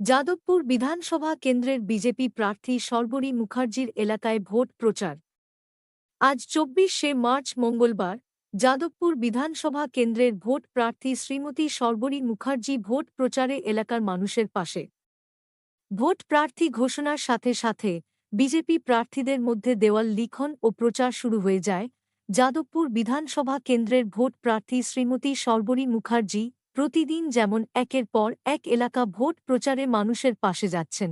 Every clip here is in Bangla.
যাদবপুর বিধানসভা কেন্দ্রের বিজেপি প্রার্থী শর্বরী মুখার্জির এলাকায় ভোট প্রচার। আজ ২৪শে মার্চ মঙ্গলবার যাদবপুর বিধানসভা কেন্দ্রের ভোট প্রার্থী শ্রীমতী শর্বরী মুখার্জি ভোট প্রচারে এলাকার মানুষের পাশে। ভোট প্রার্থী ঘোষণার সাথে সাথে বিজেপি প্রার্থীদের মধ্যে দেওয়াল লিখন ও প্রচার শুরু হয়ে যায়। যাদবপুর বিধানসভা কেন্দ্রের ভোট প্রার্থী শ্রীমতী শর্বরী মুখার্জি প্রতিদিন যেমন একের পর এক এলাকা ভোট প্রচারে মানুষের পাশে যাচ্ছেন,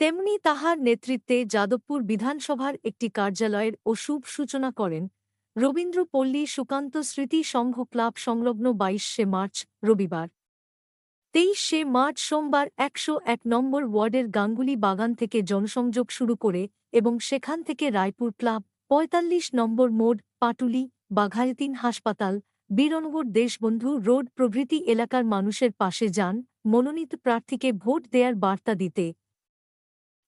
তেমনি তাহার নেতৃত্বে যাদবপুর বিধানসভার একটি কার্যালয়ের ও শুভ সূচনা করেন রবীন্দ্র পল্লী সুকান্ত স্মৃতি সংঘ ক্লাব সংলগ্ন ২২শে মার্চ রবিবার। ২৩শে মার্চ সোমবার ১০১ নম্বর ওয়ার্ডের গাঙ্গুলি বাগান থেকে জনসংযোগ শুরু করে এবং সেখান থেকে রায়পুর ক্লাব, ৪৫ নম্বর মোড়, পাটুলি, বাঘাযতীন হাসপাতাল, বীরনগর দেশবন্ধু রোড প্রভৃতি এলাকার মানুষের পাশে যান মনোনীত প্রার্থীকে ভোট দেয়ার বার্তা দিতে।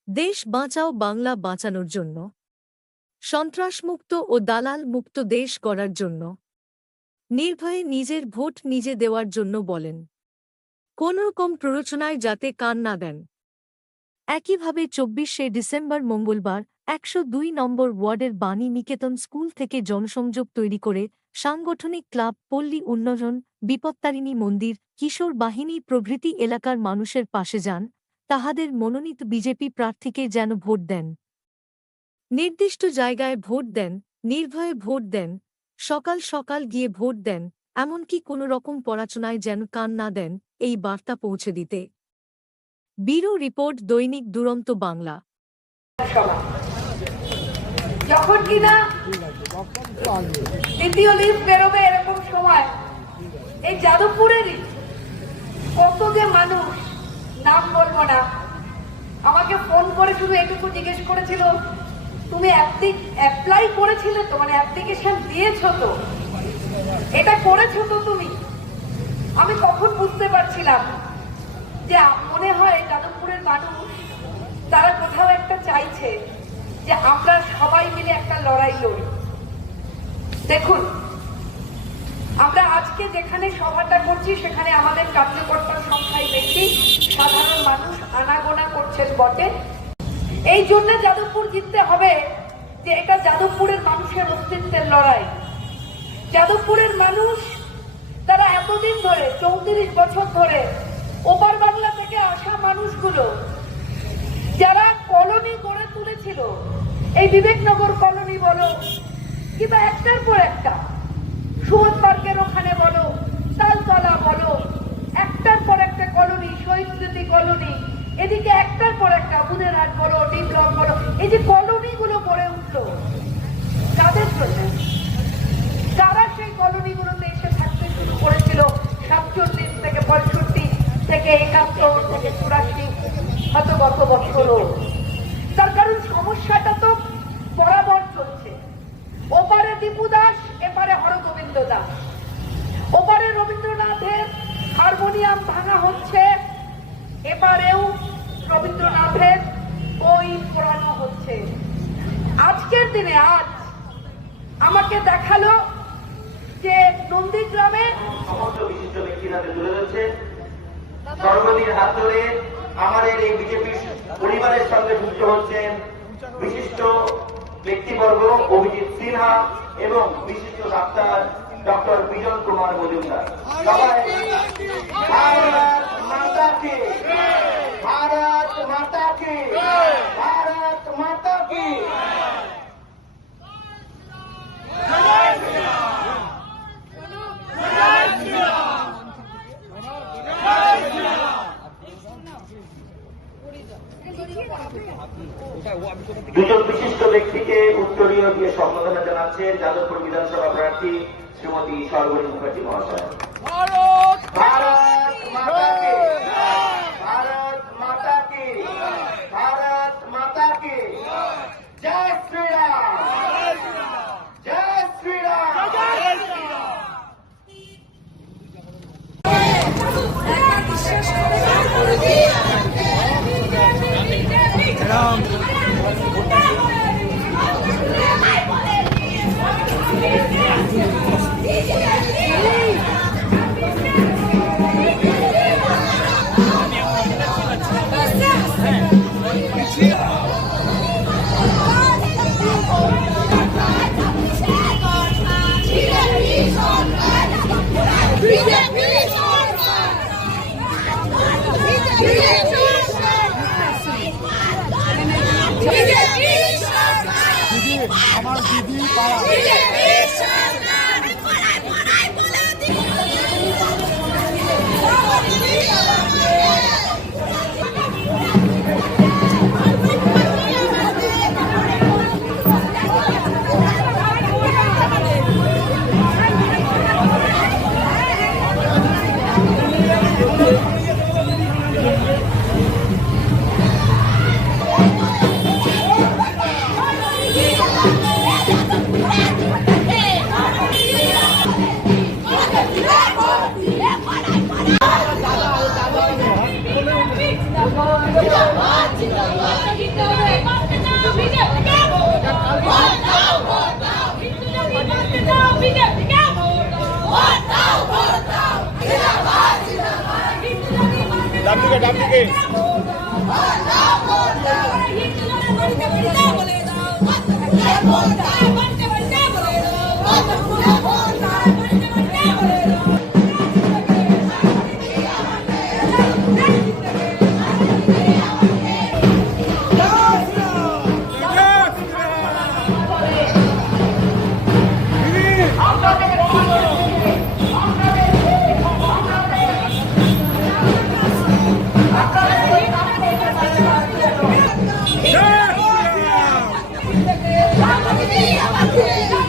দেশ বাঁচাও বাংলা বাঁচানোর জন্য, সন্ত্রাসমুক্ত ও দালাল মুক্ত দেশ গড়ার জন্য, নির্ভয়ে নিজের ভোট নিজে দেওয়ার জন্য বলেন। কোনোরকম প্ররোচনায় যাতে কান না দেন। একইভাবে ২৪শে ডিসেম্বর মঙ্গলবার ১০২ নম্বর ওয়ার্ডের বাণী নিকেতন স্কুল থেকে জনসংযোগ তৈরি করে সাংগঠনিক ক্লাব, পল্লী উন্নয়ন, বিপত্তারিণী মন্দির, কিশোর বাহিনী প্রভৃতি এলাকার মানুষের পাশে যান, তাহাদের মনোনীত বিজেপি প্রার্থীকে যেন ভোট দেন, নির্দিষ্ট জায়গায় ভোট দেন, নির্ভয়ে ভোট দেন, সকাল সকাল গিয়ে ভোট দেন, এমনকি কোনো রকম পড়াশোনায় যেন কান না দেন, এই বার্তা পৌঁছে দিতে। ব্যুরো রিপোর্ট, দৈনিক দুরন্ত বাংলা। যখন কিনা দ্বিতীয় লিস্ট বেরোবে এরকম সময় এই যাদবপুরেরই কত যে মানুষ, নাম বলবো না, আমাকে ফোন করে শুধু এটুকু জিজ্ঞেস করেছিল, তুমি অ্যাপ্লাই করেছিলে তো, মানে অ্যাপ্লিকেশন দিয়েছো তো, এটা করেছো তো তুমি। আমি তখন বুঝতে পারছিলাম যে মনে হয় যাদবপুরের মানুষ তারা কোথাও একটা চাইছে যে আমরা সবাই মিলে একটা লড়াই লড়ি। দেখুন, আমরা আজকে যেখানে সভাটা করছি সেখানে আমাদের কার্যকর্তার সংখ্যাই বেশি, সাধারণ মানুষ আনাগোনা করছেন বটে। এই জন্য যাদবপুর জিততে হবে যে এটা যাদবপুরের মানুষের অস্তিত্বের লড়াই। যাদবপুরের মানুষ তারা এতদিন ধরে, ৩৪ বছর ধরে, ওপার বাংলা থেকে আসা মানুষগুলো যারা কলোনি গড়ে তুলেছিল, এই বিবেকনগর কলোনি বলো কিংবা একটার পর একটা, সুমন পার্কের ওখানে বলো, তালতলা বলো, একটার পর একটা কলোনি, শহীদ স্মৃতি কলোনি, এদিকে একটার পর একটা বুধেরহাট বলো, ডি ব্লক বলো, এই যে কলোনিগুলো গড়ে উঠলো কাদের জন্য? যারা সেই কলোনিগুলোতে এসে থাকতে শুরু করেছিল ৪৭ থেকে ৬৫ থেকে ৭১ থেকে ৮৪, হয়তো গত বছরও। তার কারণ সমস্যাটা তো বরাবর চলছে। ওপারে দীপু দাস, এপারে হরগোবিন্দ দাস, ওপারে রবীন্দ্রনাথের হারমোনিয়াম ভাঙা হচ্ছে, এপারেও রবীন্দ্রনাথের বই পড়ানো হচ্ছে। আজকের দিনে আজ আমাকে দেখালো যে নন্দীগ্রামে সমস্ত বিশিষ্ট ব্যক্তিরা তুলে ধরছে সর্বদিন হাত ধরে আমাদের এই বিজেপি পরিবারের সঙ্গে যুক্ত হচ্ছেন বিশিষ্ট ব্যক্তিবর্গ অভিজিৎ সিনহা এবং বিশিষ্ট ডাক্তার ডক্টর বিজন কুমার মজুমদার। সবাই ভারত মাতা কি, ভারত মাতা কি, ভারত মাতা কি। দুজন বিশিষ্ট ব্যক্তিকে উত্তরীয় দিয়ে সম্বোধনা জানাচ্ছেন যাদবপুর বিধানসভা প্রার্থী শ্রীমতী শর্বরী মুখার্জি মহাশয়। ভারত মাতা কি, ভারত মাতা কি, ভারত মাতা কি। জয় শ্রীরাম, জয় শ্রীরাম।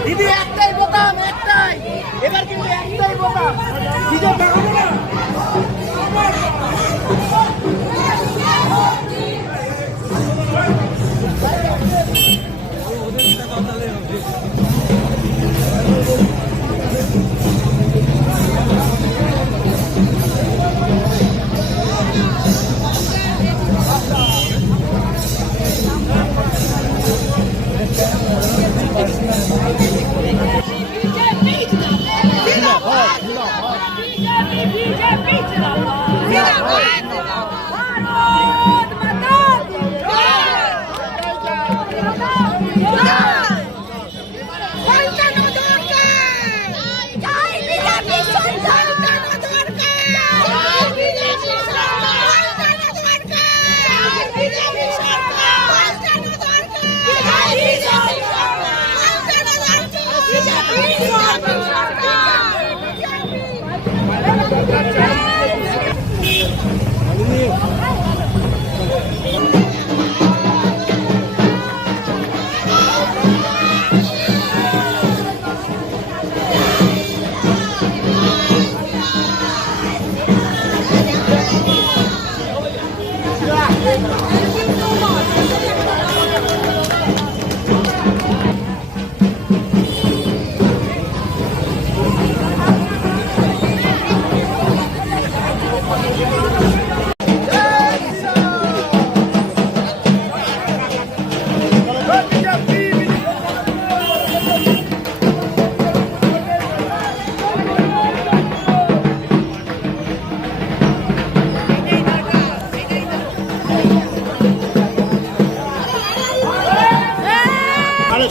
দিদি একটাই বোতাম, একটাই, এবার কিন্তু একটাই বোতাম। বিজেপি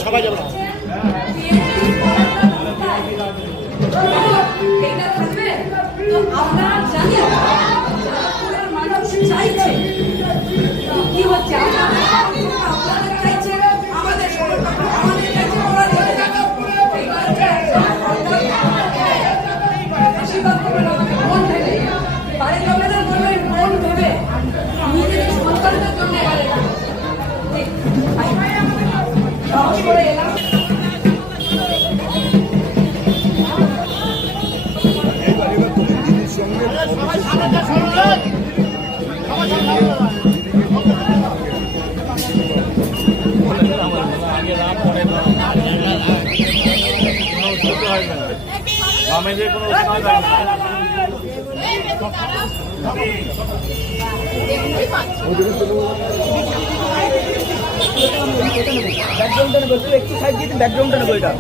সবাই যাবো। আমরা জানি মানুষ চাইছে কি হচ্ছে, আপনাদের চাইছে, আমাদের চাইছে, ওরা মন ভেবে বাড়ির লোকেদের বলবেন, মন ভেবে নিজের সন্তানদের জন্য করে এলাম। ব্যাকগ্রাউন্ডটা নেবো, একটু সাইড দিয়ে ব্যাকগ্রাউন্ডটা নেবো এটা।